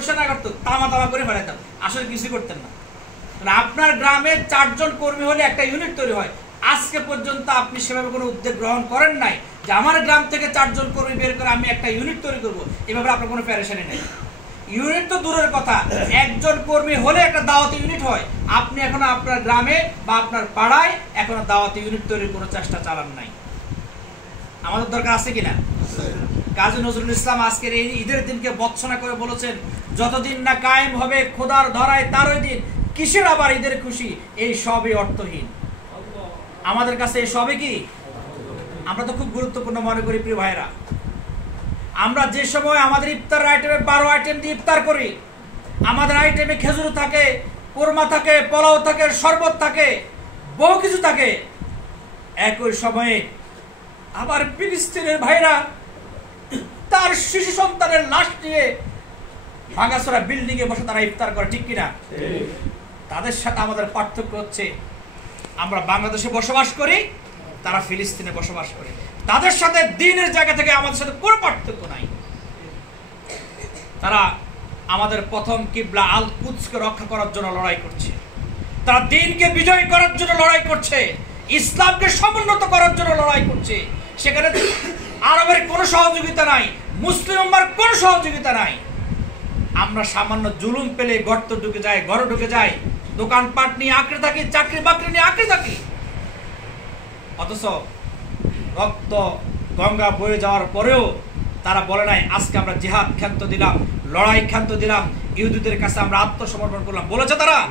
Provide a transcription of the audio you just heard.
পয়সা না করতো তামা তামা করে ফেলাইতাম, আসলে কিছু করতেন না। আপনার গ্রামে 4 জন কর্মী হলে একটা ইউনিট তৈরি হয়। আজকে পর্যন্ত আপনি সেভাবে কোনো উদ্যোগ গ্রহণ করেন নাই যে আমার গ্রাম থেকে 4 জন কর্মী বের করে আমি একটা ইউনিট তৈরি করবো। এভাবে আপনার কোনো প্যারেশানি নেই। ইউনিট তো দূরের কথা, একজন কর্মী হলে একটা দাওয়াতি ইউনিট হয়। আপনি এখনো আপনার গ্রামে বা আপনার পাড়ায় এখনো দাওয়াতি ইউনিট তৈরির কোনো চেষ্টা চালান নাই। আমাদের দরকার আছে কিনা? কাজী নজরুল ইসলাম আজকের এই ঈদের দিনকে বর্ণনা করে বলেছেন, যতদিন না কায়েম হবে খোদার ধরায় তারই দিন, কিসের আবার ঈদের খুশি, এই সবই অর্থহীন। আমাদের কাছে এই সবই কি? আমরা তো খুব গুরুত্বপূর্ণ মনে করি প্রিয় ভাইরা। আমরা যে সময় আমাদের ইফতার আইটেমে 12 আইটেম দিয়ে ইফতার করি, আমাদের আইটেমে খেজুর থাকে, কোরমা থাকে, পোলাও থাকে, শরবত থাকে, বহু কিছু থাকে। একই সময়ে আবার ফিলিস্তিনের ভাইরা তার শিশু সন্তানের লাশ নিয়ে ভাঙাচোরা বিল্ডিং এ বসে তারা ইফতার করে, ঠিক কিনা? তাদের সাথে আমাদের পার্থক্য হচ্ছে আমরা বাংলাদেশে বসবাস করি, তারা ফিলিস্তিনে বসবাস করে। তাদের সাথে দিনের জায়গা থেকে আমাদের সাথে কোনো পার্থক্য নাই। তারা আমাদের প্রথম কিবলা আল কুদসকে রক্ষা করার জন্য লড়াই করছে, তারা দিনকে বিজয় করার জন্য লড়াই করছে, ইসলামকে সমুন্নত করার জন্য লড়াই করছে। সেখানে আরবের কোনো সহযোগিতা নাই, মুসলিম উম্মার কোনো সহযোগিতা নাই। আমরা সামান্য জুলুম পেলে গর্ত ঢুকে যাই, ঘরে ঢুকে যাই, দোকানপাট নিয়ে আঁকড়ে থাকি, চাকরি বাকরি নিয়ে আঁকড়ে থাকি। অথচ রক্ত গঙ্গা বয়ে যাওয়ার পরেও তারা বলে নাই আজকে আমরা জিহাদ ক্ষান্ত দিলাম, লড়াই ক্ষান্ত দিলাম, ইহুদিদের কাছে আমরা আত্মসমর্পণ করলাম। বলেছে তারা?